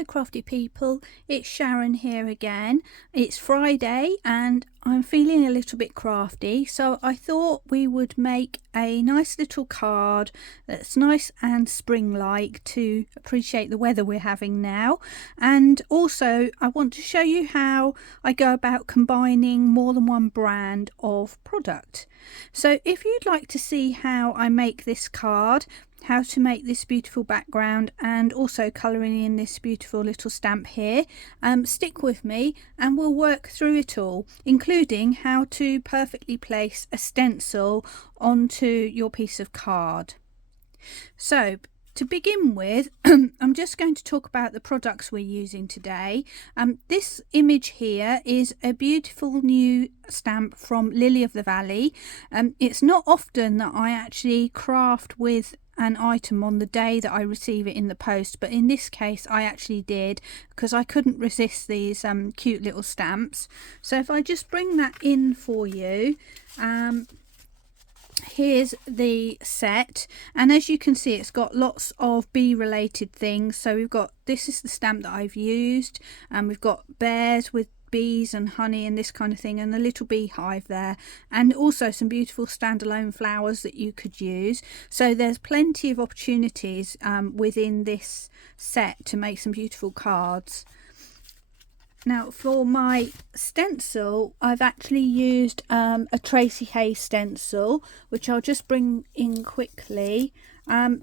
Hello crafty people, it's Sharon here again. It's Friday and I'm feeling a little bit crafty, so I thought we would make a nice little card that's nice and spring-like to appreciate the weather we're having now. And also I want to show you how I go about combining more than one brand of product. So if you'd like to see how I make this card, how to make this beautiful background, and also colouring in this beautiful little stamp here, stick with me and we'll work through it all, including how to perfectly place a stencil onto your piece of card. So to begin with, I'm just going to talk about the products we're using today. This image here is a beautiful new stamp from Lily of the Valley. It's not often that I actually craft with an item on the day that I receive it in the post, but in this case I actually did because I couldn't resist these cute little stamps. So if I just bring that in for you, here's the set, and as you can see it's got lots of bee related things. So we've got, this is the stamp that I've used, and we've got bears with bees and honey and this kind of thing, and a little beehive there, and also some beautiful standalone flowers that you could use. So there's plenty of opportunities within this set to make some beautiful cards. Now for my stencil, I've actually used a Tracy Hayes stencil, which I'll just bring in quickly.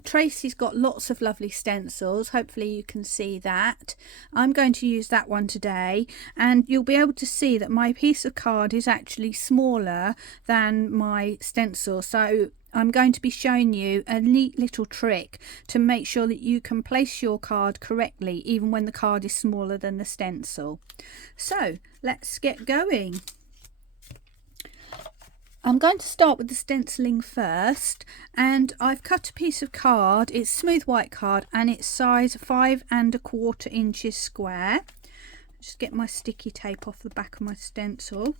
Tracy's got lots of lovely stencils, hopefully you can see that. I'm going to use that one today, and you'll be able to see that my piece of card is actually smaller than my stencil. So I'm going to be showing you a neat little trick to make sure that you can place your card correctly even when the card is smaller than the stencil. So let's get going. I'm going to start with the stenciling first, and I've cut a piece of card. It's smooth white card and it's size 5 1/4 inches square. Just get my sticky tape off the back of my stencil.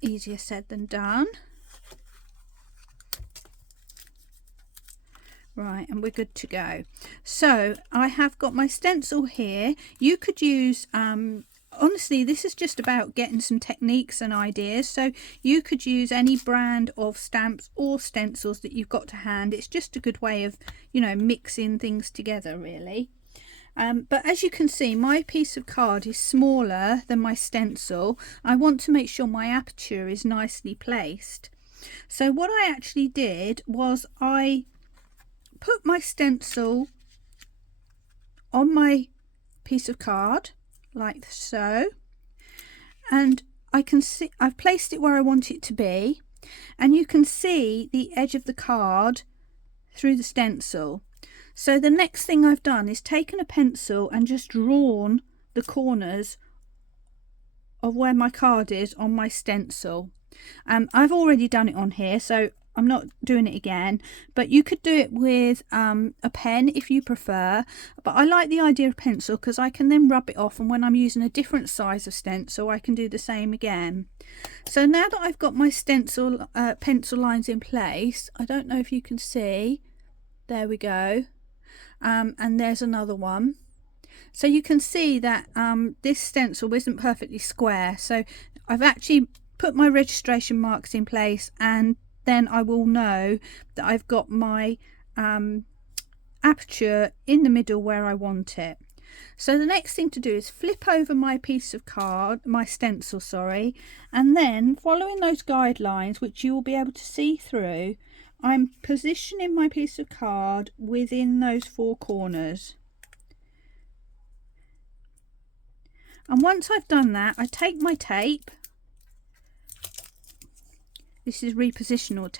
Easier said than done. Right, and we're good to go. So I have got my stencil here. You could use honestly, this is just about getting some techniques and ideas, so you could use any brand of stamps or stencils that you've got to hand. It's just a good way of, you know, mixing things together really. But as you can see, my piece of card is smaller than my stencil. I want to make sure my aperture is nicely placed. So what I actually did was I put my stencil on my piece of card like so, and I can see I've placed it where I want it to be, and you can see the edge of the card through the stencil. So the next thing I've done is taken a pencil and just drawn the corners of where my card is on my stencil. I've already done it on here, so I'm not doing it again, but you could do it with a pen if you prefer, but I like the idea of pencil because I can then rub it off, and when I'm using a different size of stencil I can do the same again. So now that I've got my stencil pencil lines in place, I don't know if you can see, there we go, and there's another one. So you can see that this stencil isn't perfectly square, so I've actually put my registration marks in place, and then I will know that I've got my aperture in the middle where I want it. So the next thing to do is flip over my piece of card, my stencil, sorry, and then following those guidelines, which you will be able to see through, I'm positioning my piece of card within those 4 corners. And once I've done that, I take my tape. This is repositionable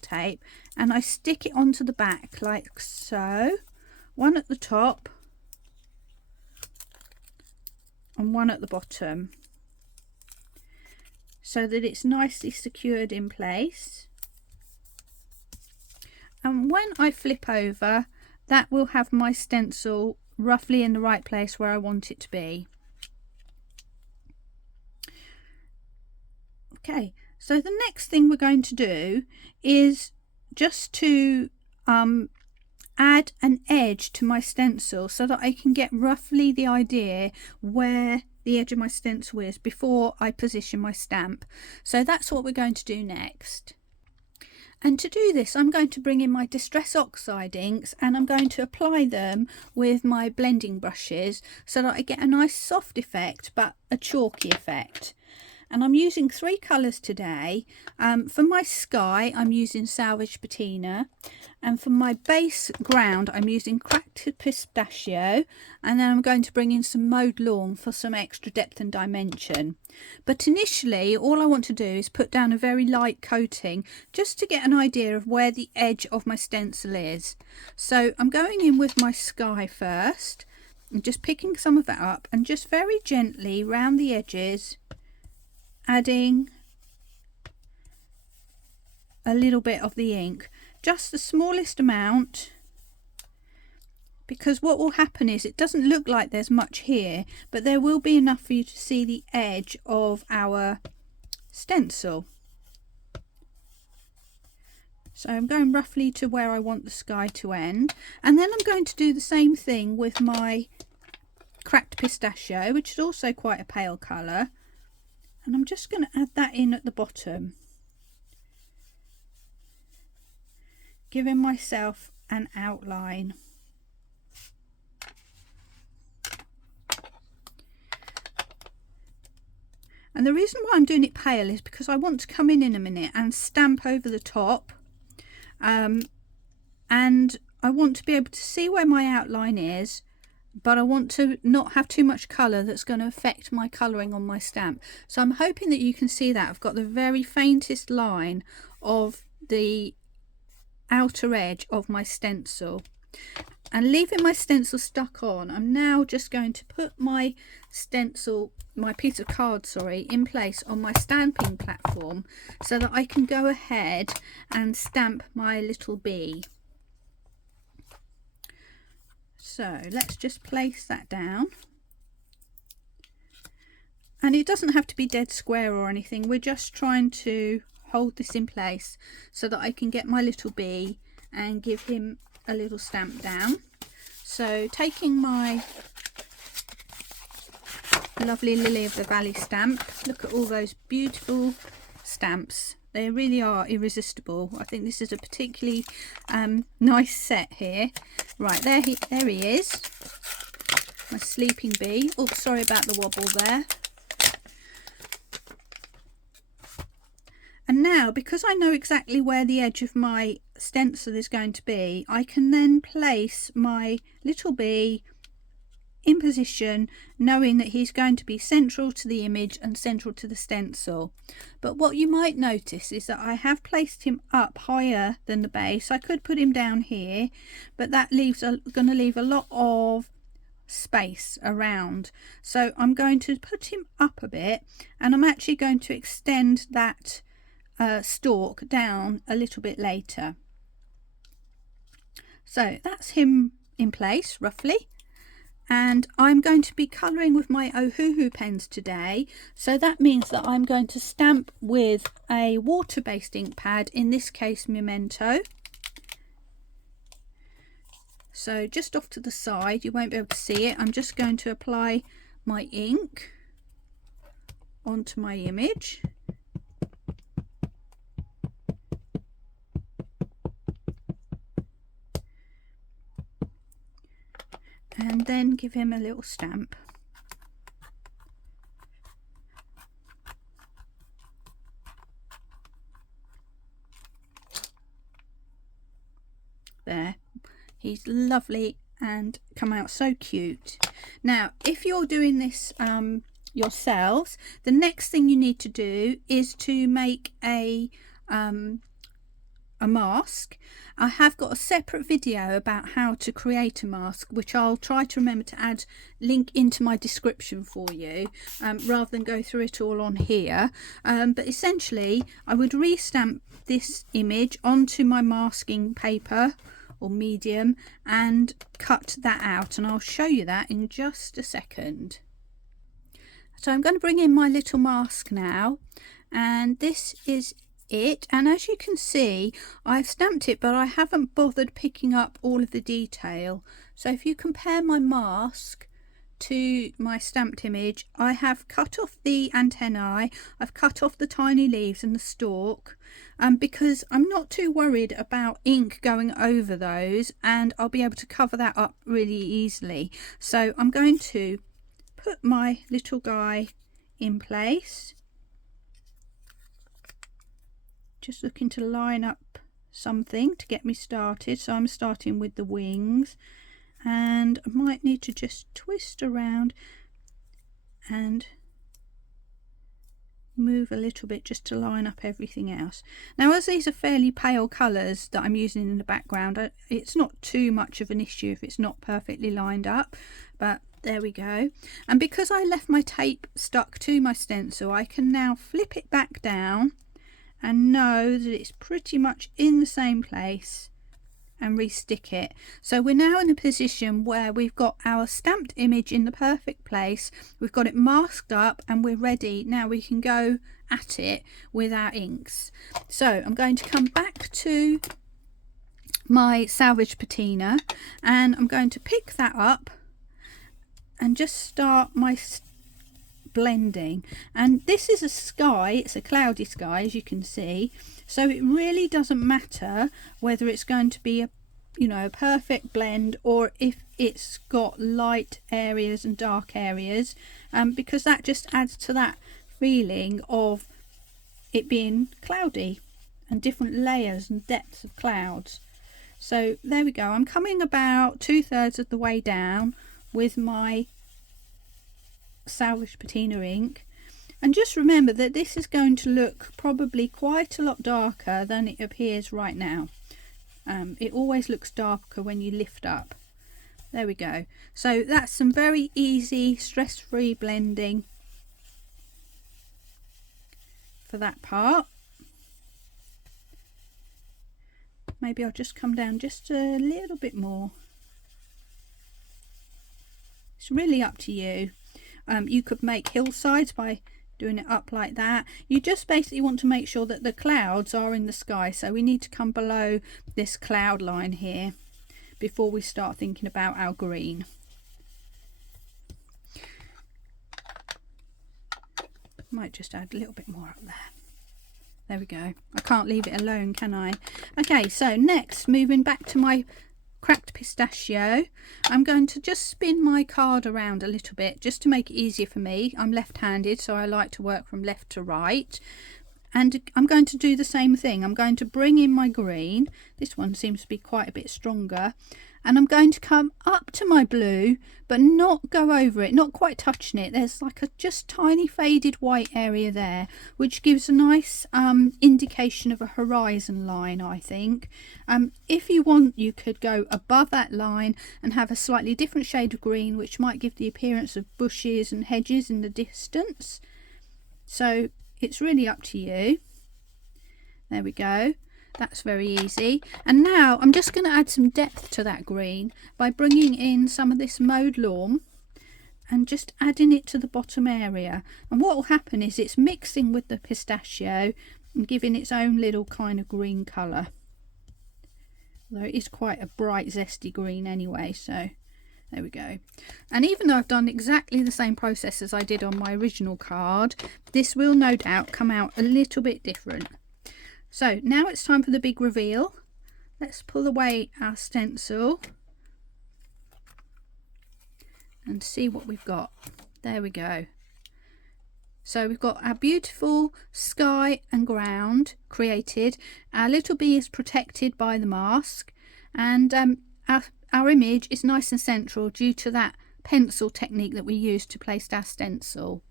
tape, and I stick it onto the back like so. One at the top and one at the bottom, so that it's nicely secured in place. And when I flip over, that will have my stencil roughly in the right place where I want it to be. Okay, so the next thing we're going to do is just to add an edge to my stencil so that I can get roughly the idea where the edge of my stencil is before I position my stamp. So that's what we're going to do next. And to do this, I'm going to bring in my Distress Oxide inks and I'm going to apply them with my blending brushes so that I get a nice soft effect but a chalky effect. And I'm using 3 colours today. For my sky, I'm using Salvage Patina. And for my base ground, I'm using Cracked Pistachio. And then I'm going to bring in some Mowed Lawn for some extra depth and dimension. But initially, all I want to do is put down a very light coating just to get an idea of where the edge of my stencil is. So I'm going in with my sky first. And just picking some of that up and just very gently round the edges, adding a little bit of the ink, just the smallest amount, because what will happen is it doesn't look like there's much here, but there will be enough for you to see the edge of our stencil. So I'm going roughly to where I want the sky to end, and then I'm going to do the same thing with my Cracked Pistachio, which is also quite a pale colour. And I'm just going to add that in at the bottom, giving myself an outline. And the reason why I'm doing it pale is because I want to come in a minute and stamp over the top. And I want to be able to see where my outline is, but I want to not have too much colour that's going to affect my colouring on my stamp. So I'm hoping that you can see that I've got the very faintest line of the outer edge of my stencil. And leaving my stencil stuck on, I'm now just going to put my stencil, my piece of card, in place on my stamping platform so that I can go ahead and stamp my little bee. So let's just place that down. And it doesn't have to be dead square or anything. We're just trying to hold this in place so that I can get my little bee and give him a little stamp down. So taking my lovely Lily of the Valley stamp, look at all those beautiful stamps. They really are irresistible. I think this is a particularly nice set here. Right, there he is, my sleeping bee. Oh, sorry about the wobble there. And now, because I know exactly where the edge of my stencil is going to be, I can then place my little bee in position, knowing that he's going to be central to the image and central to the stencil. But what you might notice is that I have placed him up higher than the base. I could put him down here, but that going to leave a lot of space around. So I'm going to put him up a bit, and I'm actually going to extend that stalk down a little bit later. So that's him in place roughly. And I'm going to be colouring with my Ohuhu pens today, so that means that I'm going to stamp with a water-based ink pad, in this case Memento. So just off to the side, you won't be able to see it, I'm just going to apply my ink onto my image. And then give him a little stamp. There, he's lovely and come out so cute. Now, if you're doing this yourselves, the next thing you need to do is to make a mask. I have got a separate video about how to create a mask, which I'll try to remember to add link into my description for you, rather than go through it all on here. But essentially I would re-stamp this image onto my masking paper or medium and cut that out, and I'll show you that in just a second. So I'm going to bring in my little mask now, and this is it, and as you can see, I've stamped it, but I haven't bothered picking up all of the detail. So if you compare my mask to my stamped image, I have cut off the antennae, I've cut off the tiny leaves and the stalk, because I'm not too worried about ink going over those, and I'll be able to cover that up really easily. So I'm going to put my little guy in place, just looking to line up something to get me started. So I'm starting with the wings, and I might need to just twist around and move a little bit just to line up everything else. Now, as these are fairly pale colours that I'm using in the background, it's not too much of an issue if it's not perfectly lined up, but there we go. And because I left my tape stuck to my stencil, I can now flip it back down and know that it's pretty much in the same place and re-stick it. So we're now in a position where we've got our stamped image in the perfect place, we've got it masked up, and we're ready. Now we can go at it with our inks. So I'm going to come back to my salvage patina, and I'm going to pick that up and just start my blending. And this is a sky, it's a cloudy sky, as you can see, so it really doesn't matter whether it's going to be a a perfect blend or if it's got light areas and dark areas, because that just adds to that feeling of it being cloudy and different layers and depths of clouds. So there we go. I'm coming about 2/3 of the way down with my salvage patina ink, and just remember that this is going to look probably quite a lot darker than it appears right now. It always looks darker when you lift up. There we go. So that's some very easy stress-free blending for that part. Maybe I'll just come down just a little bit more. It's really up to you. You could make hillsides by doing it up like that. You just basically want to make sure that the clouds are in the sky, so we need to come below this cloud line here before we start thinking about our green. Might just add a little bit more up there. There we go. I can't leave it alone, can I? Okay, so next, moving back to my cracked pistachio, I'm going to just spin my card around a little bit just to make it easier for me. I'm left-handed, so I like to work from left to right, and I'm going to do the same thing. I'm going to bring in my green. This one seems to be quite a bit stronger, and I'm going to come up to my blue but not go over it, not quite touching it. There's like a just tiny faded white area there, which gives a nice indication of a horizon line, I think. If you want, you could go above that line and have a slightly different shade of green, which might give the appearance of bushes and hedges in the distance. So it's really up to you. There we go. That's very easy. And now I'm just going to add some depth to that green by bringing in some of this mowed lawn and just adding it to the bottom area. And what will happen is it's mixing with the pistachio and giving its own little kind of green colour. Although it is quite a bright zesty green anyway, so there we go. And even though I've done exactly the same process as I did on my original card, this will no doubt come out a little bit different. So now it's time for the big reveal. Let's pull away our stencil and see what we've got. There we go. So we've got our beautiful sky and ground created. Our little bee is protected by the mask, and our image is nice and central due to that pencil technique that we used to place our stencil.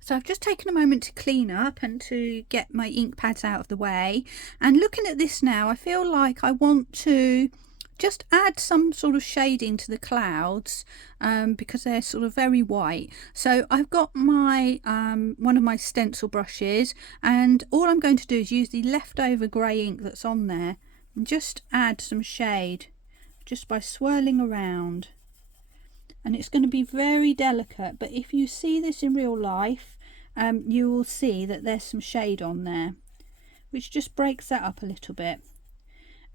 So I've just taken a moment to clean up and to get my ink pads out of the way, and looking at this now, I feel like I want to just add some sort of shading to the clouds, because they're sort of very white. So I've got my one of my stencil brushes, and all I'm going to do is use the leftover grey ink that's on there and just add some shade just by swirling around. And it's going to be very delicate, but if you see this in real life, you will see that there's some shade on there. which just breaks that up a little bit.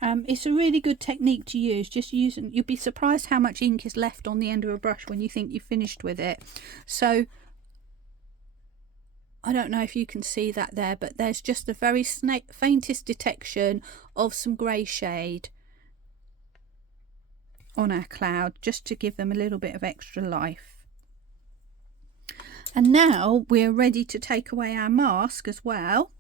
It's a really good technique to use. Just using, you'll be surprised how much ink is left on the end of a brush when you think you've finished with it. So I don't know if you can see that there, but there's just the very faintest detection of some grey shade on our cloud, just to give them a little bit of extra life. And now we're ready to take away our mask as well.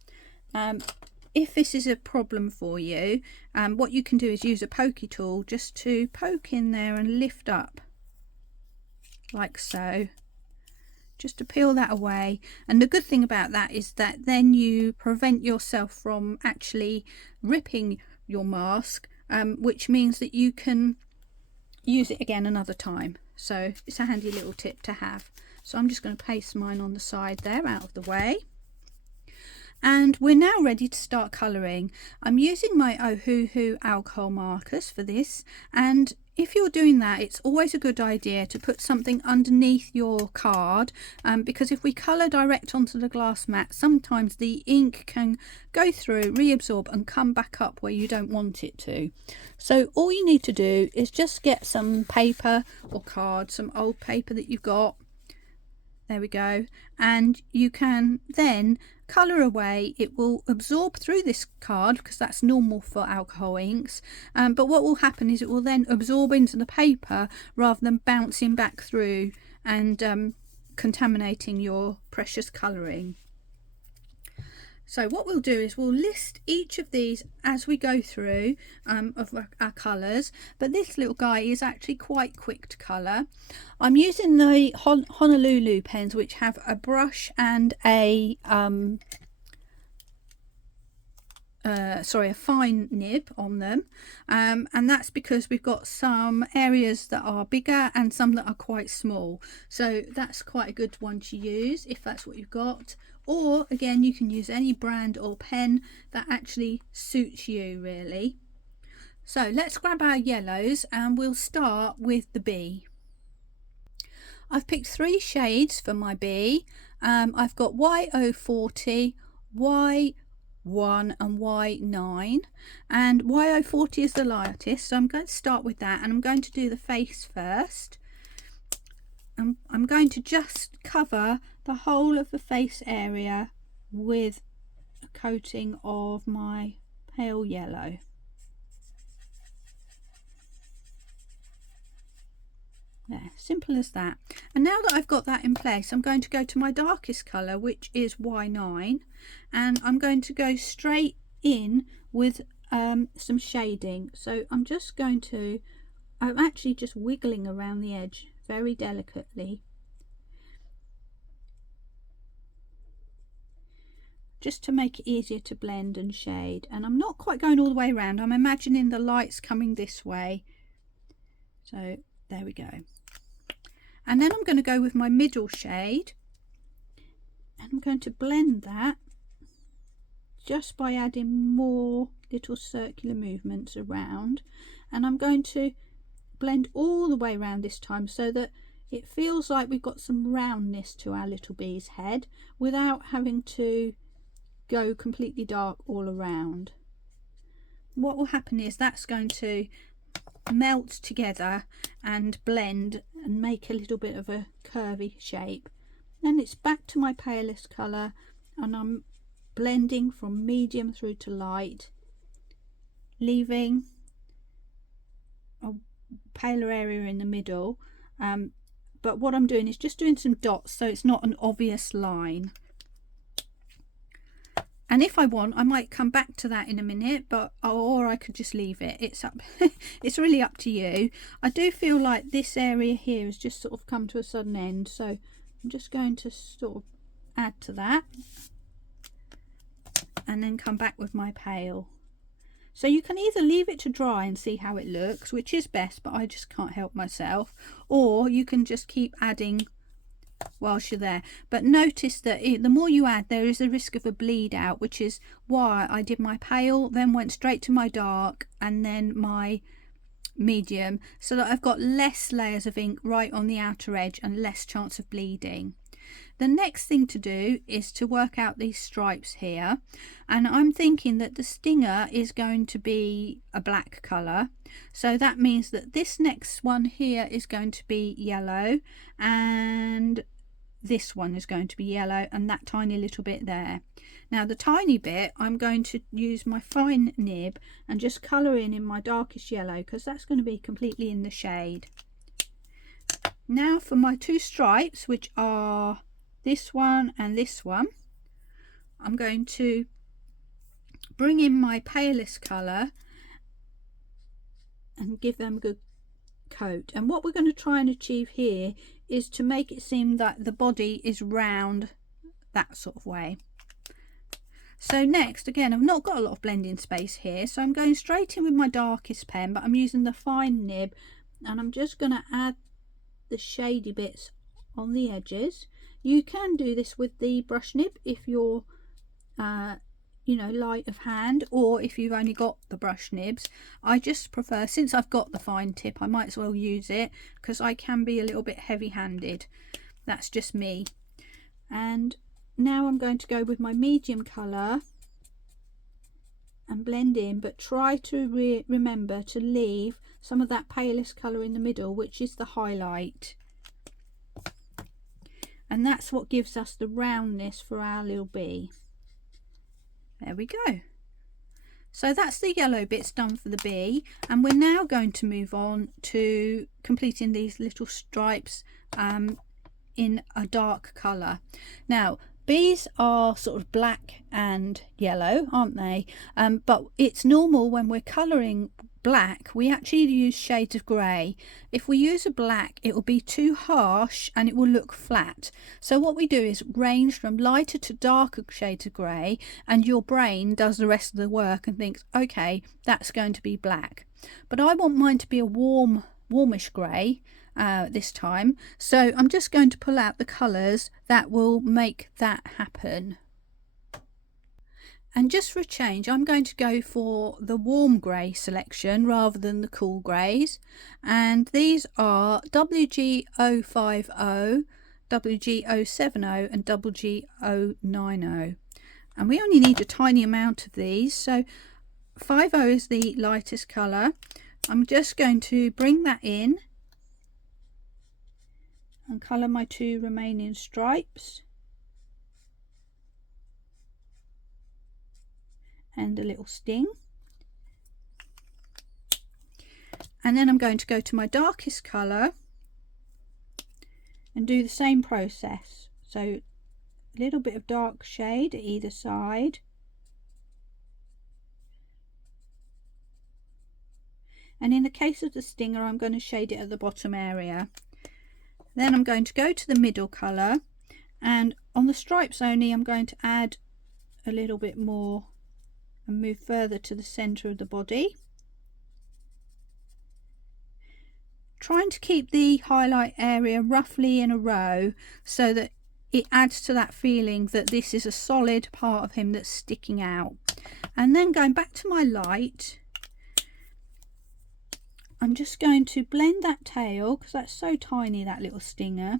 If this is a problem for you, what you can do is use a pokey tool just to poke in there and lift up like so, just to peel that away. And the good thing about that is that then you prevent yourself from actually ripping your mask, which means that you can use it again another time. So it's a handy little tip to have. So I'm just going to paste mine on the side there, out of the way. And we're now ready to start colouring. I'm using my Ohuhu alcohol markers for this, and if you're doing that, it's always a good idea to put something underneath your card, because if we colour direct onto the glass mat, sometimes the ink can go through, reabsorb and come back up where you don't want it to. So all you need to do is just get some paper or card, some old paper that you've got. There we go. And you can then colour away. It will absorb through this card because that's normal for alcohol inks. But what will happen is it will then absorb into the paper rather than bouncing back through and contaminating your precious colouring. So what we'll do is we'll list each of these as we go through of our colours, but this little guy is actually quite quick to colour. I'm using the Honolulu pens, which have a brush and a fine nib on them, and that's because we've got some areas that are bigger and some that are quite small, so that's quite a good one to use if that's what you've got. Or again, you can use any brand or pen that actually suits you really. So let's grab our yellows and we'll start with the bee. I've picked 3 shades for my bee. I've got Y040, Y1 and Y9, and Y040 is the lightest, so I'm going to start with that, and I'm going to do the face first. I'm going to just cover the whole of the face area with a coating of my pale yellow. There, simple as that. And now that I've got that in place, I'm going to go to my darkest colour, which is Y9, and I'm going to go straight in with some shading. So I'm actually just wiggling around the edge very delicately, just to make it easier to blend and shade. And I'm not quite going all the way around, I'm imagining the lights coming this way. So there we go. And then I'm going to go with my middle shade, and I'm going to blend that just by adding more little circular movements around, and I'm going to blend all the way around this time so that it feels like we've got some roundness to our little bee's head without having to go completely dark all around. What will happen is that's going to melt together and blend and make a little bit of a curvy shape. Then it's back to my palest colour, and I'm blending from medium through to light, leaving a paler area in the middle, but what I'm doing is just doing some dots so it's not an obvious line. And if I want, I might come back to that in a minute, or I could just leave it. It's up. It's really up to you. I do feel like this area here has just sort of come to a sudden end, so I'm just going to sort of add to that and then come back with my pale. So you can either leave it to dry and see how it looks, which is best, but I just can't help myself, or you can just keep adding whilst you're there. But notice that the more you add, there is a risk of a bleed out, which is why I did my pale, then went straight to my dark, and then my medium, so that I've got less layers of ink right on the outer edge and less chance of bleeding. The next thing to do is to work out these stripes here, and I'm thinking that the stinger is going to be a black colour, so that means that this next one here is going to be yellow, and this one is going to be yellow, and that tiny little bit there. Now the tiny bit I'm going to use my fine nib and just colour in my darkest yellow, because that's going to be completely in the shade. Now for my two stripes, which are this one and this one, I'm going to bring in my palest colour and give them a good coat. And what we're going to try and achieve here is to make it seem that the body is round, that sort of way. So next, again, I've not got a lot of blending space here, so I'm going straight in with my darkest pen, but I'm using the fine nib, and I'm just going to add the shady bits on the edges. You can do this with the brush nib if you're you know, light of hand, or if you've only got the brush nibs. I just prefer, since I've got the fine tip, I might as well use it, because I can be a little bit heavy-handed. That's just me. And now I'm going to go with my medium colour and blend in, but try to remember to leave some of that palest colour in the middle, which is the highlight, and that's what gives us the roundness for our little bee. There we go. So that's the yellow bits done for the bee, and we're now going to move on to completing these little stripes in a dark colour. Now bees are sort of black and yellow, aren't they? But it's normal when we're colouring black, we actually use shades of grey. If we use a black, it will be too harsh and it will look flat. So what we do is range from lighter to darker shades of grey, and your brain does the rest of the work and thinks, okay, that's going to be black. But I want mine to be a warmish grey this time, so I'm just going to pull out the colours that will make that happen. And just for a change, I'm going to go for the warm grey selection rather than the cool greys, and these are WG050, WG070 and WG090, and we only need a tiny amount of these, so 50 is the lightest colour. I'm just going to bring that in and colour my two remaining stripes and a little sting, and then I'm going to go to my darkest colour and do the same process. So a little bit of dark shade at either side, and in the case of the stinger I'm going to shade it at the bottom area. Then I'm going to go to the middle colour, and on the stripes only I'm going to add a little bit more and move further to the centre of the body, trying to keep the highlight area roughly in a row so that it adds to that feeling that this is a solid part of him that's sticking out. And then going back to my light, I'm just going to blend that tail, because that's so tiny, that little stinger,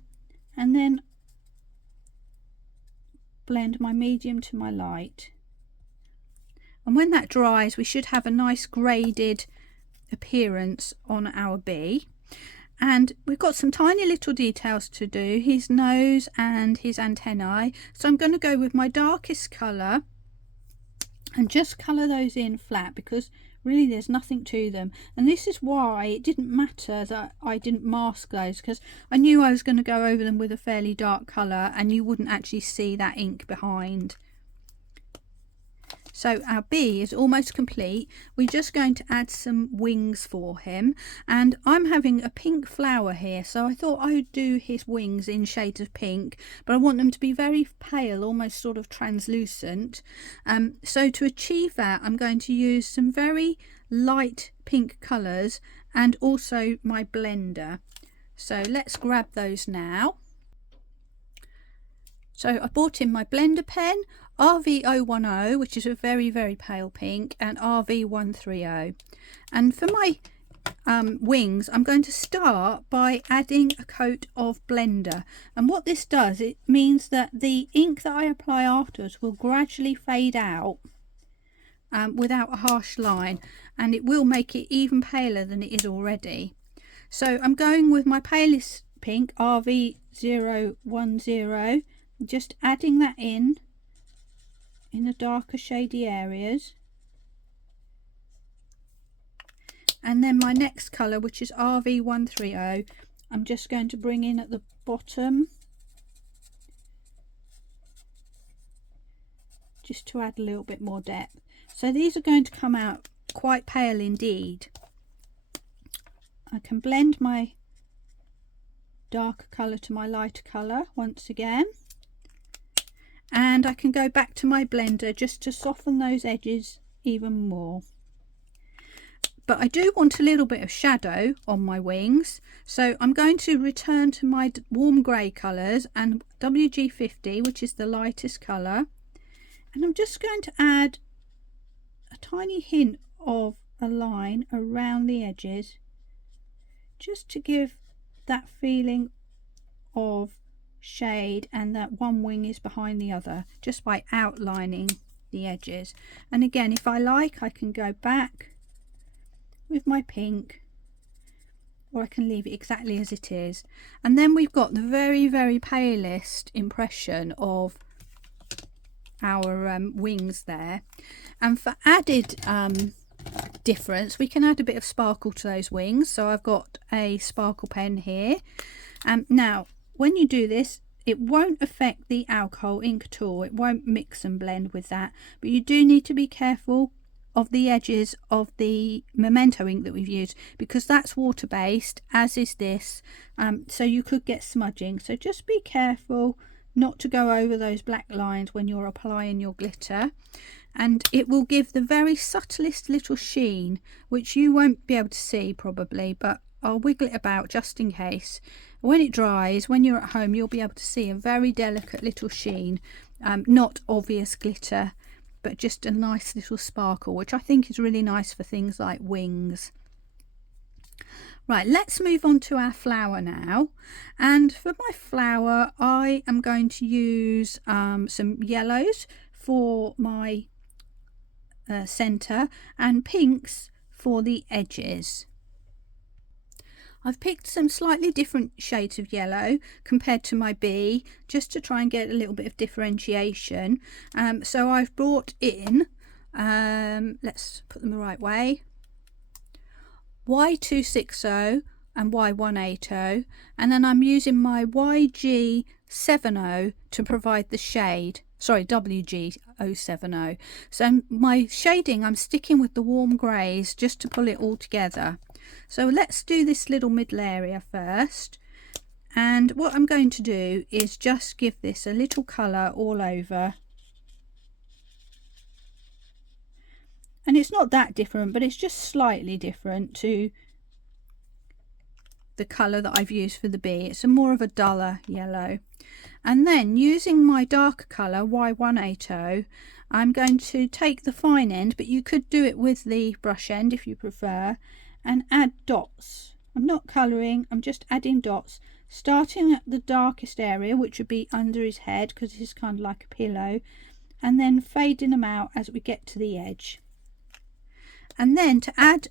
and then blend my medium to my light. And when that dries, we should have a nice graded appearance on our bee. And we've got some tiny little details to do, his nose and his antennae. So I'm going to go with my darkest colour and just colour those in flat, because really there's nothing to them. And this is why it didn't matter that I didn't mask those, because I knew I was going to go over them with a fairly dark colour and you wouldn't actually see that ink behind. So our bee is almost complete. We're just going to add some wings for him, and I'm having a pink flower here, so I thought I would do his wings in shades of pink, but I want them to be very pale, almost sort of translucent. So to achieve that, I'm going to use some very light pink colours and also my blender. So let's grab those now. So I bought in my blender pen, RV010, which is a very, very pale pink, and RV130. And for my wings, I'm going to start by adding a coat of blender, and what this does, it means that the ink that I apply afterwards will gradually fade out without a harsh line, and it will make it even paler than it is already. So I'm going with my palest pink, RV010, just adding that in the darker shady areas. And then my next colour, which is RV130, I'm just going to bring in at the bottom, just to add a little bit more depth. So these are going to come out quite pale indeed. I can blend my darker colour to my lighter colour once again, and I can go back to my blender just to soften those edges even more. But I do want a little bit of shadow on my wings, so I'm going to return to my warm grey colours and WG50, which is the lightest colour, and I'm just going to add a tiny hint of a line around the edges, just to give that feeling of shade and that one wing is behind the other, just by outlining the edges. And again, if I like, I can go back with my pink, or I can leave it exactly as it is. And then we've got the very, very palest impression of our wings there. And for added difference, we can add a bit of sparkle to those wings. So I've got a sparkle pen here. Now when you do this, it won't affect the alcohol ink at all. It won't mix and blend with that, but you do need to be careful of the edges of the memento ink that we've used, because that's water based, as is this, so you could get smudging. So just be careful not to go over those black lines when you're applying your glitter, and it will give the very subtlest little sheen, which you won't be able to see probably, but I'll wiggle it about just in case. When it dries, when you're at home, you'll be able to see a very delicate little sheen, not obvious glitter, but just a nice little sparkle, which I think is really nice for things like wings. Right, let's move on to our flower now. And for my flower, I am going to use some yellows for my centre and pinks for the edges. I've picked some slightly different shades of yellow compared to my bee, just to try and get a little bit of differentiation. So I've brought in, let's put them the right way, Y260 and Y180, and then I'm using my YG70 to provide the shade. Sorry, WG070. So my shading, I'm sticking with the warm greys just to pull it all together. So let's do this little middle area first, and what I'm going to do is just give this a little colour all over, and it's not that different, but it's just slightly different to the colour that I've used for the bee. It's a more of a duller yellow. And then using my darker colour Y180, I'm going to take the fine end, but you could do it with the brush end if you prefer, and add dots. I'm not colouring, I'm just adding dots, starting at the darkest area, which would be under his head because this is kind of like a pillow, and then fading them out as we get to the edge. And then to add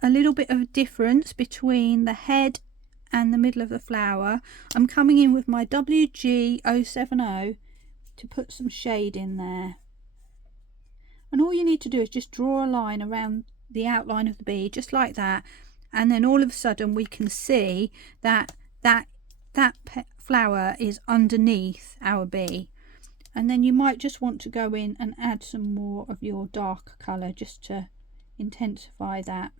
a little bit of difference between the head and the middle of the flower, I'm coming in with my WG070 to put some shade in there. And all you need to do is just draw a line around the outline of the bee, just like that, and then all of a sudden we can see that that flower is underneath our bee. And then you might just want to go in and add some more of your dark colour just to intensify that.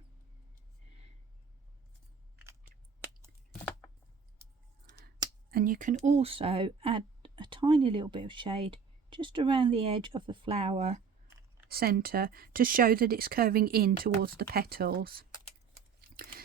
And you can also add a tiny little bit of shade just around the edge of the flower centre to show that it's curving in towards the petals.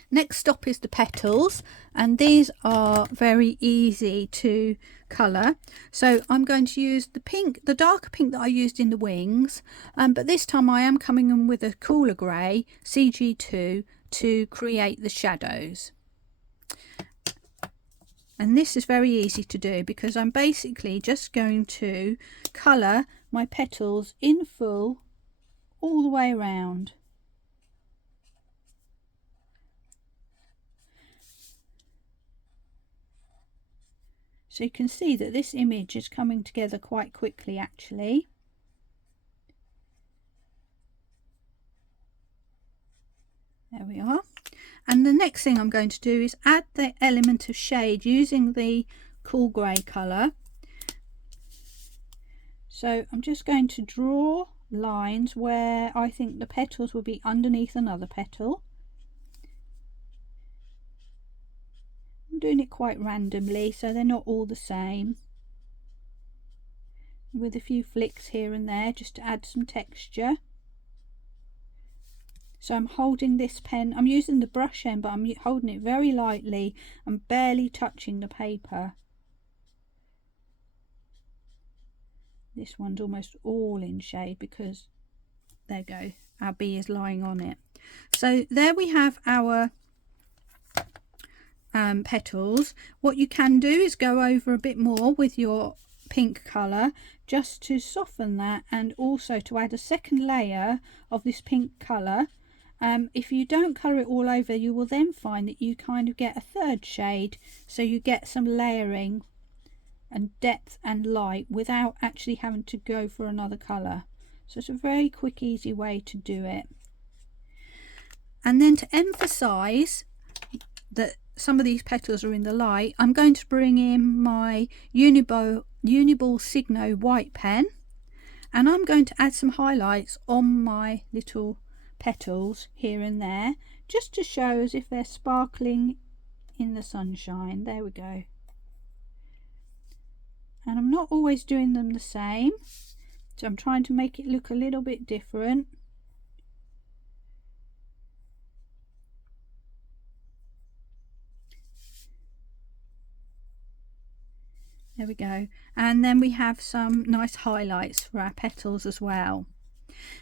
Next stop is the petals, and these are very easy to colour. So I'm going to use the pink, the darker pink that I used in the wings, but this time I am coming in with a cooler grey, CG2, to create the shadows. And this is very easy to do because I'm basically just going to colour my petals in full all the way around. So you can see that this image is coming together quite quickly actually. There we are. And the next thing I'm going to do is add the element of shade using the cool grey colour. So I'm just going to draw lines where I think the petals will be underneath another petal. I'm doing it quite randomly so they're not all the same, with a few flicks here and there just to add some texture. So I'm holding this pen, I'm using the brush end, but I'm holding it very lightly. I'm barely touching the paper. This one's almost all in shade because, there you go, our bee is lying on it. So there we have our petals. What you can do is go over a bit more with your pink colour just to soften that, and also to add a second layer of this pink colour. If you don't colour it all over, you will then find that you kind of get a third shade, so you get some layering and depth and light without actually having to go for another colour. So it's a very quick, easy way to do it. And then to emphasise that some of these petals are in the light, I'm going to bring in my Uniball Signo white pen, and I'm going to add some highlights on my little petals here and there, just to show as if they're sparkling in the sunshine. There we go. And I'm not always doing them the same, so I'm trying to make it look a little bit different. There we go. And then we have some nice highlights for our petals as well.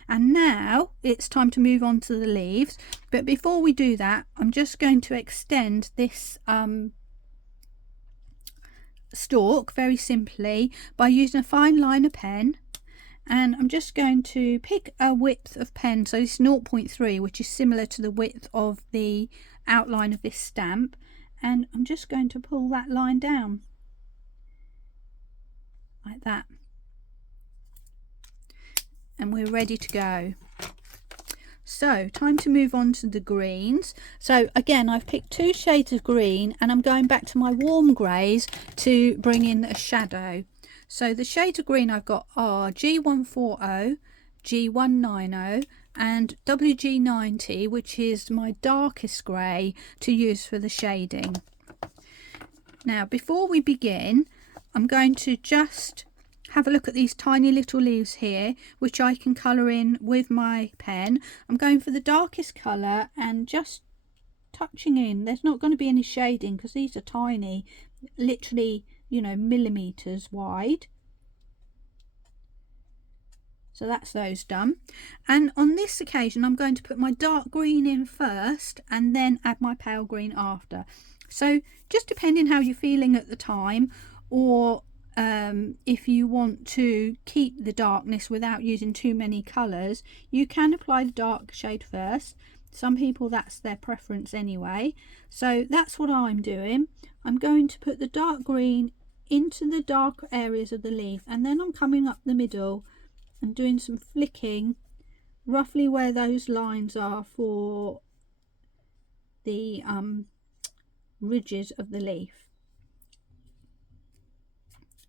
And now it's time to move on to the leaves, but before we do that, I'm just going to extend this stalk very simply by using a fine liner pen, and I'm just going to pick a width of pen, so it's 0.3, which is similar to the width of the outline of this stamp, and I'm just going to pull that line down like that, and we're ready to go. So time to move on to the greens. So again, I've picked 2 shades of green, and I'm going back to my warm greys to bring in a shadow. So the shades of green I've got are G140, G190 and WG90, which is my darkest grey to use for the shading. Now before we begin, I'm going to just have a look at these tiny little leaves here, which I can colour in with my pen. I'm going for the darkest colour and just touching in. There's not going to be any shading because these are tiny, literally, you know, millimetres wide. So that's those done. And on this occasion, I'm going to put my dark green in first and then add my pale green after. So just depending how you're feeling at the time, or if you want to keep the darkness without using too many colours, you can apply the dark shade first. Some people, that's their preference anyway. So that's what I'm doing. I'm going to put the dark green into the darker areas of the leaf, and then I'm coming up the middle and doing some flicking roughly where those lines are for the ridges of the leaf.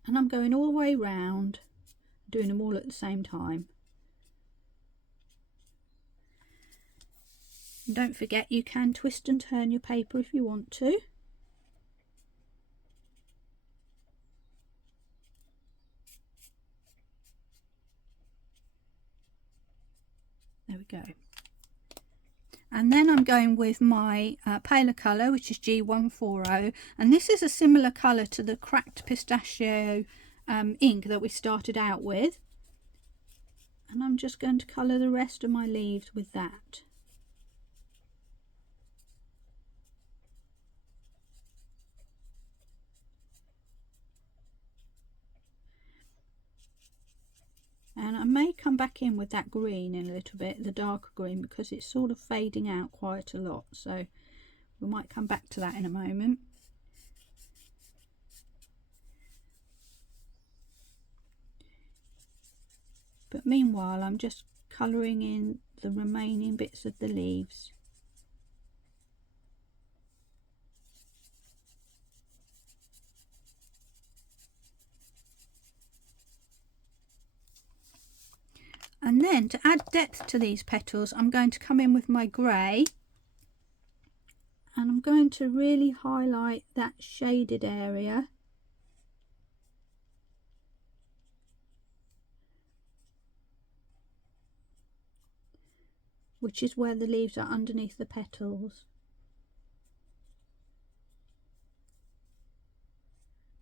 And I'm going all the way round, doing them all at the same time. And don't forget, you can twist and turn your paper if you want to. There we go. And And then I'm going with my paler colour, which is G140, and this is a similar colour to the cracked pistachio ink that we started out with. And I'm just going to colour the rest of my leaves with that. And I may come back in with that green in a little bit, the darker green, because it's sort of fading out quite a lot. So we might come back to that in a moment. But meanwhile, I'm just colouring in the remaining bits of the leaves. And then to add depth to these petals, I'm going to come in with my grey, and I'm going to really highlight that shaded area. Which is where the leaves are underneath the petals.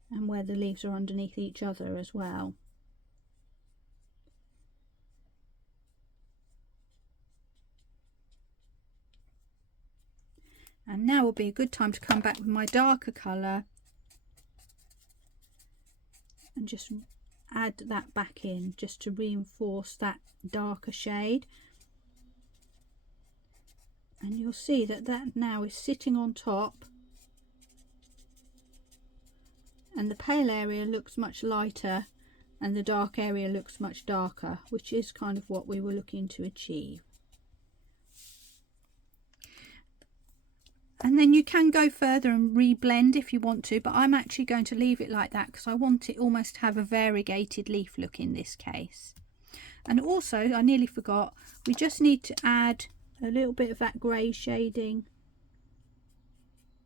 And where the leaves are underneath each other as well. And now will be a good time to come back with my darker colour and just add that back in, just to reinforce that darker shade. And you'll see that that now is sitting on top, and the pale area looks much lighter and the dark area looks much darker, which is kind of what we were looking to achieve. And then you can go further and reblend if you want to, but I'm actually going to leave it like that because I want it almost to have a variegated leaf look in this case. And also, I nearly forgot, we just need to add a little bit of that grey shading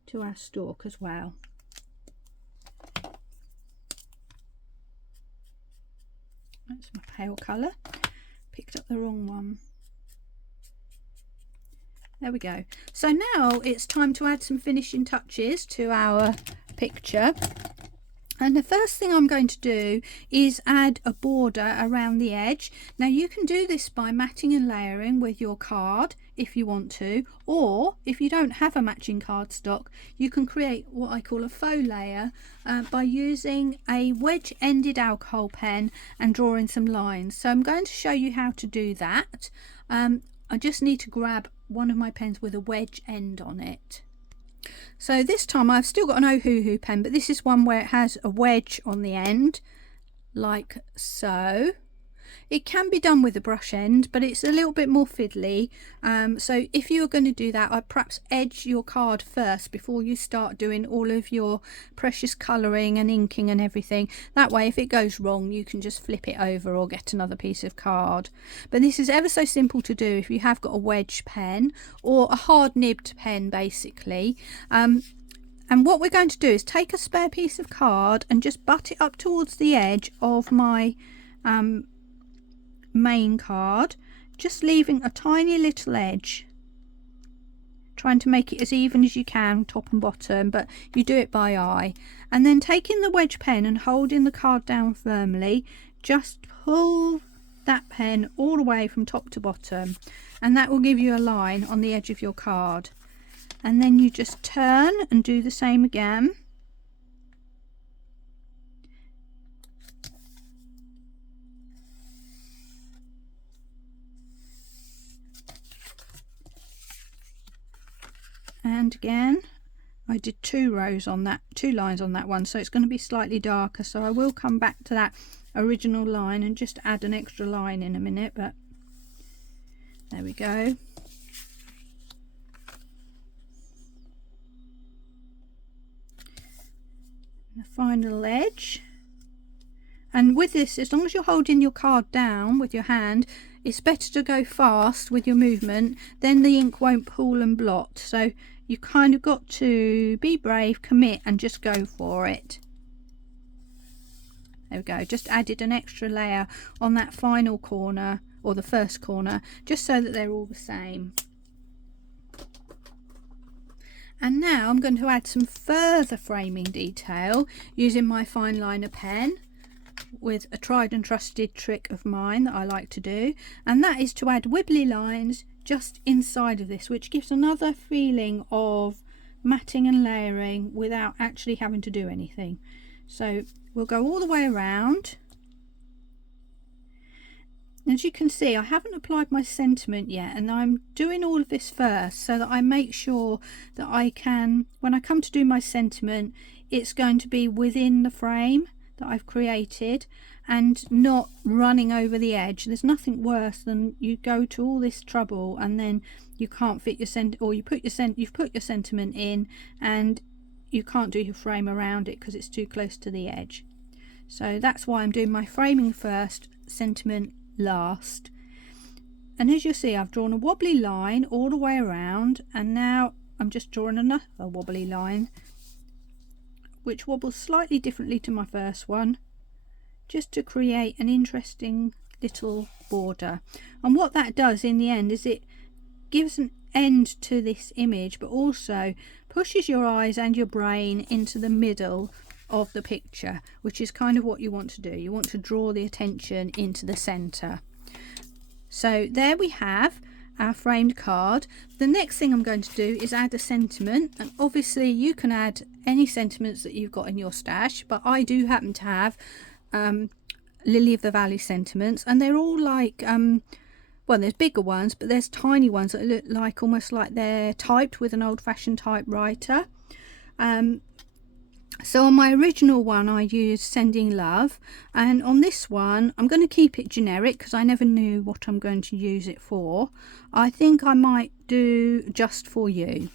to our stalk as well. That's my pale colour. Picked up the wrong one. There we go. So now it's time to add some finishing touches to our picture. And the first thing I'm going to do is add a border around the edge. Now you can do this by matting and layering with your card if you want to, or if you don't have a matching cardstock, you can create what I call a faux layer by using a wedge-ended alcohol pen and drawing some lines. So I'm going to show you how to do that. I just need to grab one of my pens with a wedge end on it. So this time I've still got an Ohuhu pen, but this is one where it has a wedge on the end, like so. It can be done with a brush end, but it's a little bit more fiddly. So if you're going to do that, I'd perhaps edge your card first before you start doing all of your precious colouring and inking and everything. That way, if it goes wrong, you can just flip it over or get another piece of card. But this is ever so simple to do if you have got a wedge pen or a hard nibbed pen, basically. And what we're going to do is take a spare piece of card and just butt it up towards the edge of my main card, just leaving a tiny little edge, trying to make it as even as you can, top and bottom, but you do it by eye. And then taking the wedge pen and holding the card down firmly, just pull that pen all the way from top to bottom, and that will give you a line on the edge of your card. And then you just turn and do the same again. And again, I did two lines on that one, so it's going to be slightly darker, so I will come back to that original line and just add an extra line in a minute, but there we go. The final edge. And with this, as long as you're holding your card down with your hand, it's better to go fast with your movement, then the ink won't pool and blot. So you kind of got to be brave, commit, and just go for it. There we go, just added an extra layer on that final corner, or the first corner, just so that they're all the same. And now I'm going to add some further framing detail using my fine liner pen with a tried and trusted trick of mine that I like to do, and that is to add wibbly lines just inside of this, which gives another feeling of matting and layering without actually having to do anything. So we'll go all the way around. As you can see, I haven't applied my sentiment yet, and I'm doing all of this first so that I make sure that I can, when I come to do my sentiment, it's going to be within the frame that I've created and not running over the edge. There's nothing worse than you go to all this trouble and then you can't fit your or you've put your sentiment in and you can't do your frame around it because it's too close to the edge. So that's why I'm doing my framing first, sentiment last. And as you'll see, I've drawn a wobbly line all the way around, and now I'm just drawing another wobbly line which wobbles slightly differently to my first one, just to create an interesting little border. And what that does in the end is it gives an end to this image, but also pushes your eyes and your brain into the middle of the picture, which is kind of what you want to do. You want to draw the attention into the center. So there we have our framed card. The next thing I'm going to do is add a sentiment, and obviously you can add any sentiments that you've got in your stash, but I do happen to have Lily of the Valley sentiments, and they're all like well, there's bigger ones, but there's tiny ones that look like almost like they're typed with an old-fashioned typewriter. So on my original one I used Sending Love, and on this one I'm going to keep it generic because I never knew what I'm going to use it for. I think I might do Just For You.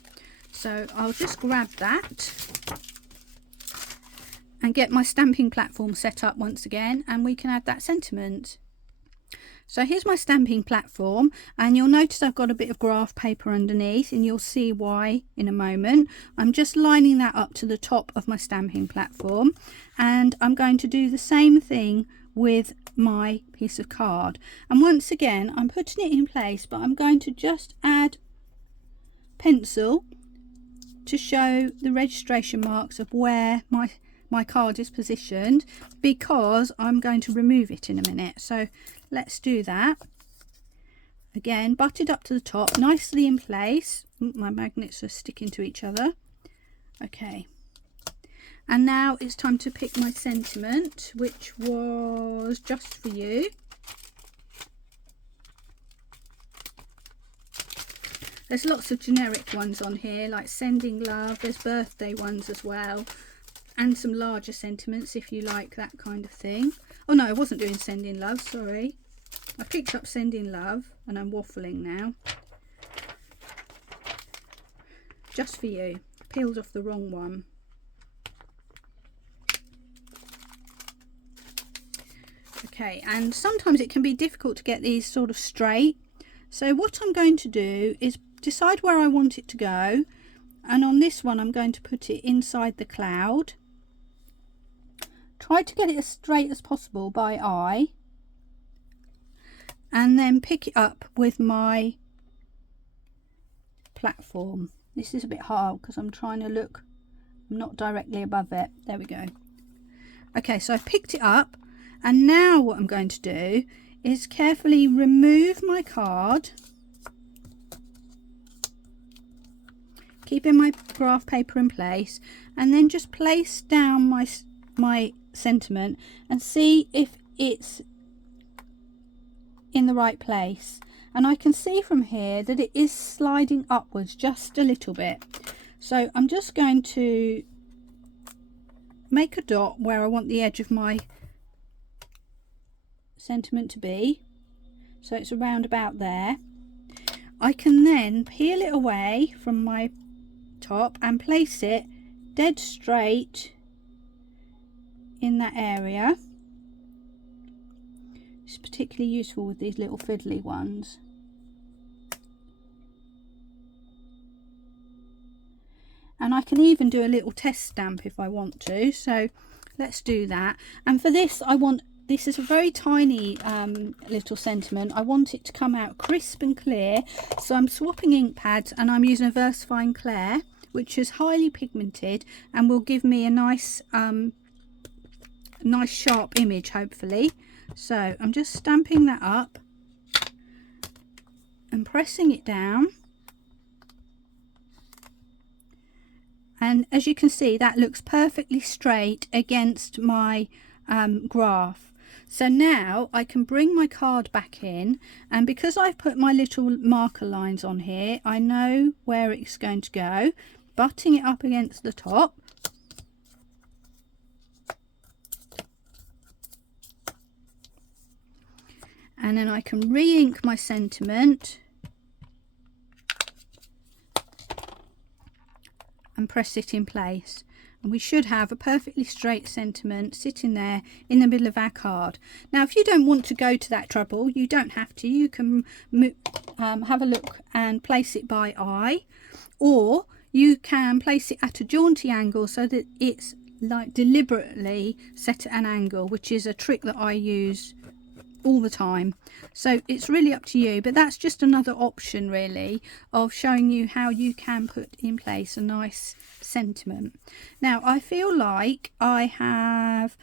So I'll just grab that and get my stamping platform set up once again, and we can add that sentiment. So here's my stamping platform, and you'll notice I've got a bit of graph paper underneath, and you'll see why in a moment. I'm just lining that up to the top of my stamping platform, and I'm going to do the same thing with my piece of card. And once again I'm putting it in place, but I'm going to just add pencil to show the registration marks of where my card is positioned, because I'm going to remove it in a minute. So let's do that. Again, butted up to the top, nicely in place. My magnets are sticking to each other. Okay, and now it's time to pick my sentiment, which was Just For You. There's lots of generic ones on here, like Sending Love. There's birthday ones as well, and some larger sentiments if you like that kind of thing. Oh no, I wasn't doing Sending Love, sorry. I picked up Sending Love and I'm waffling now. Just For You. Peeled off the wrong one. Okay, and sometimes it can be difficult to get these sort of straight. So what I'm going to do is decide where I want it to go, and on this one I'm going to put it inside the cloud. Try to get it as straight as possible by eye, and then pick it up with my platform. This is a bit hard because I'm trying to look, I'm not directly above it. There we go. Okay, so I've picked it up, and now what I'm going to do is carefully remove my card, keeping my graph paper in place, and then just place down my sentiment and see if it's in the right place. And I can see from here that it is sliding upwards just a little bit. So I'm just going to make a dot where I want the edge of my sentiment to be, so it's around about there. I can then peel it away from my top and place it dead straight in that area. It's particularly useful with these little fiddly ones. And I can even do a little test stamp if I want to, so let's do that. And for this this is a very tiny little sentiment. I want it to come out crisp and clear, so I'm swapping ink pads, and I'm using a VersaFine Clair, which is highly pigmented and will give me a nice nice sharp image, hopefully. So I'm just stamping that up and pressing it down, and as you can see, that looks perfectly straight against my graph. So now I can bring my card back in, and because I've put my little marker lines on here, I know where it's going to go, butting it up against the top. And then I can re-ink my sentiment and press it in place, and we should have a perfectly straight sentiment sitting there in the middle of our card. Now if you don't want to go to that trouble, you don't have to. You can have a look and place it by eye, or you can place it at a jaunty angle so that it's like deliberately set at an angle, which is a trick that I use all the time. So it's really up to you, but that's just another option really of showing you how you can put in place a nice sentiment. Now I feel like I have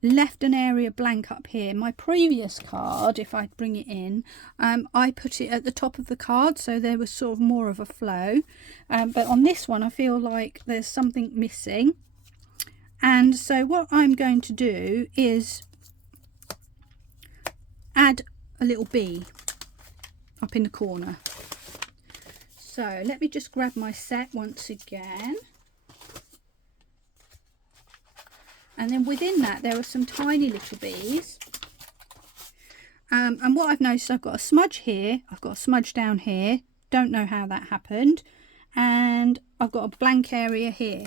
left an area blank up here. My previous card, if I bring it in, I put it at the top of the card so there was sort of more of a flow, but on this one I feel like there's something missing. And so what I'm going to do is add a little bee up in the corner. So let me just grab my set once again, and then within that there are some tiny little bees, and what I've noticed, I've got a smudge here, I've got a smudge down here, don't know how that happened, and I've got a blank area here.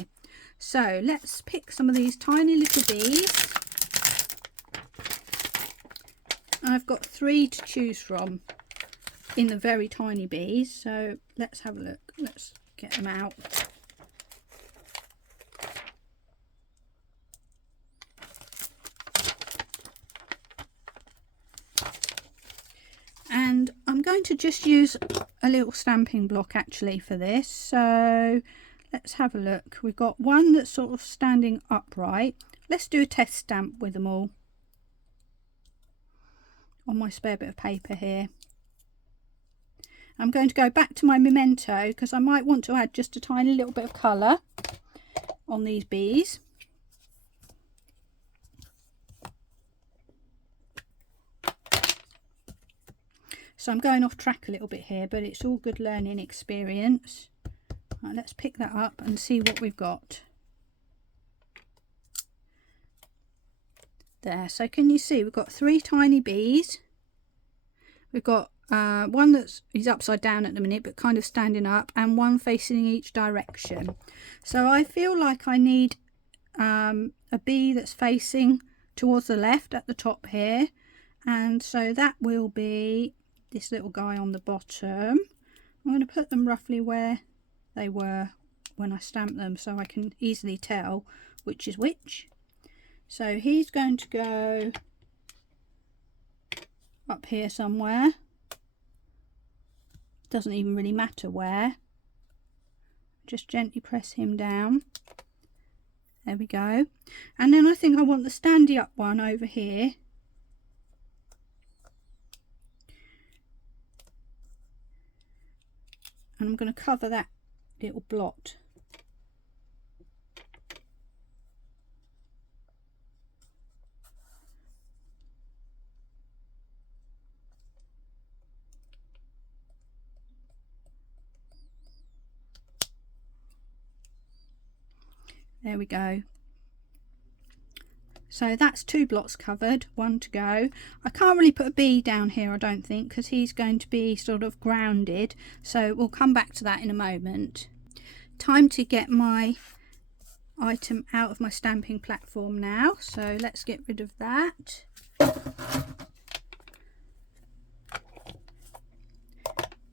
So let's pick some of these tiny little bees. I've got 3 to choose from in the very tiny bees, so let's have a look. Let's get them out. And I'm going to just use a little stamping block actually for this. So let's have a look. We've got one that's sort of standing upright. Let's do a test stamp with them all on my spare bit of paper here. I'm going to go back to my memento because I might want to add just a tiny little bit of colour on these bees. So I'm going off track a little bit here, but it's all good learning experience. Right, let's pick that up and see what we've got. There, so can you see we've got 3 tiny bees. We've got one he's upside down at the minute but kind of standing up, and one facing each direction. So I feel like I need a bee that's facing towards the left at the top here, and so that will be this little guy on the bottom. I'm going to put them roughly where they were when I stamped them so I can easily tell which is which. So he's going to go up here somewhere. Doesn't even really matter where. Just gently press him down. There we go. And then I think I want the standy up one over here. And I'm going to cover that little blot. There we go. So that's 2 blots covered, 1 to go. I can't really put a bee down here, I don't think, because he's going to be sort of grounded. So we'll come back to that in a moment. Time to get my item out of my stamping platform now. So let's get rid of that.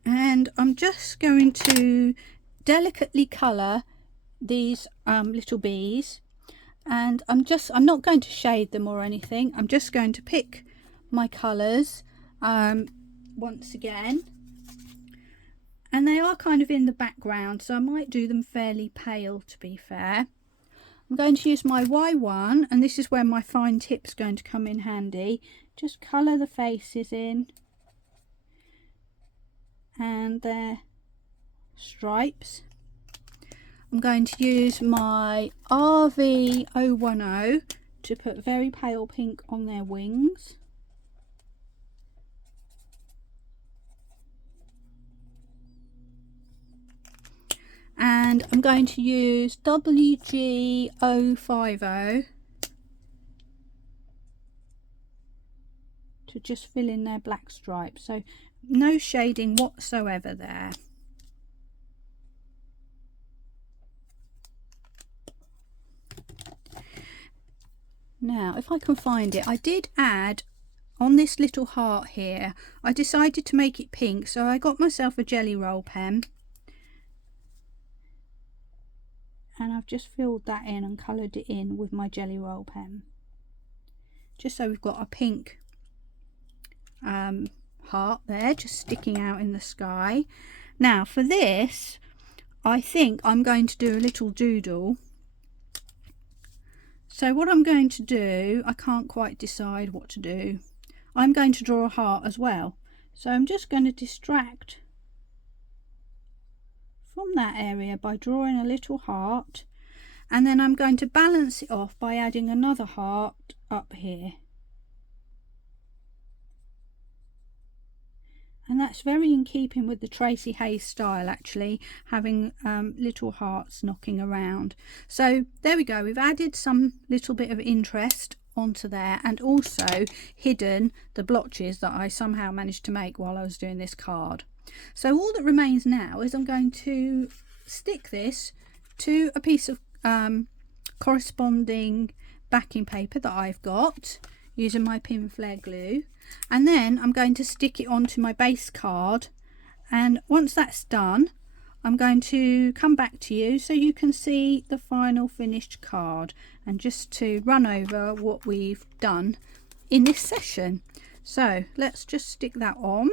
And I'm just going to delicately colour these little bees, and I'm not going to shade them or anything. I'm just going to pick my colours once again, and they are kind of in the background, so I might do them fairly pale, to be fair. I'm going to use my Y1, and this is where my fine tip's going to come in handy. Just colour the faces in and their stripes. I'm going to use my RV010 to put very pale pink on their wings. And I'm going to use WG050 to just fill in their black stripes. So no shading whatsoever there. Now, if I can find it, I did add on this little heart here, I decided to make it pink, so I got myself a jelly roll pen. And I've just filled that in and coloured it in with my jelly roll pen. Just so we've got a pink heart there, just sticking out in the sky. Now for this, I think I'm going to do a little doodle. So what I'm going to do, I can't quite decide what to do. I'm going to draw a heart as well. So I'm just going to distract from that area by drawing a little heart, and then I'm going to balance it off by adding another heart up here. And that's very in keeping with the Tracy Hayes style, actually, having little hearts knocking around. So there we go, we've added some little bit of interest onto there, and also hidden the blotches that I somehow managed to make while I was doing this card. So all that remains now is I'm going to stick this to a piece of corresponding backing paper that I've got using my pin flare glue, and then I'm going to stick it onto my base card, and once that's done I'm going to come back to you so you can see the final finished card, and just to run over what we've done in this session. So let's just stick that on.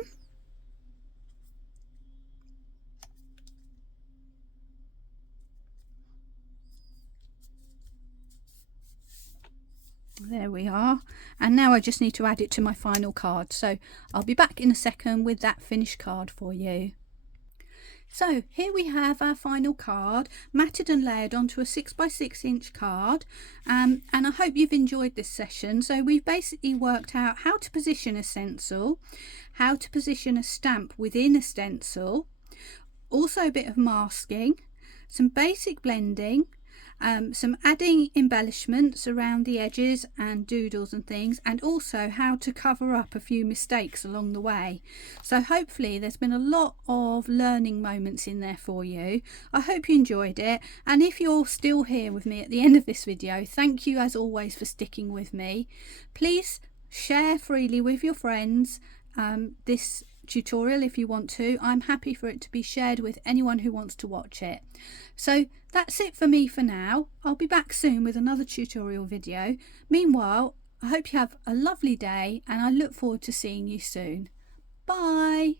There we are, and now I just need to add it to my final card, so I'll be back in a second with that finished card for you. So here we have our final card, matted and layered onto a 6x6 inch card, and I hope you've enjoyed this session. So we've basically worked out how to position a stencil, how to position a stamp within a stencil, also a bit of masking, some basic blending, some adding embellishments around the edges and doodles and things, and also how to cover up a few mistakes along the way. So hopefully there's been a lot of learning moments in there for you. I hope you enjoyed it, and if you're still here with me at the end of this video, thank you as always for sticking with me. Please share freely with your friends this tutorial if you want to. I'm happy for it to be shared with anyone who wants to watch it. So that's it for me for now. I'll be back soon with another tutorial video. Meanwhile, I hope you have a lovely day, and I look forward to seeing you soon. Bye.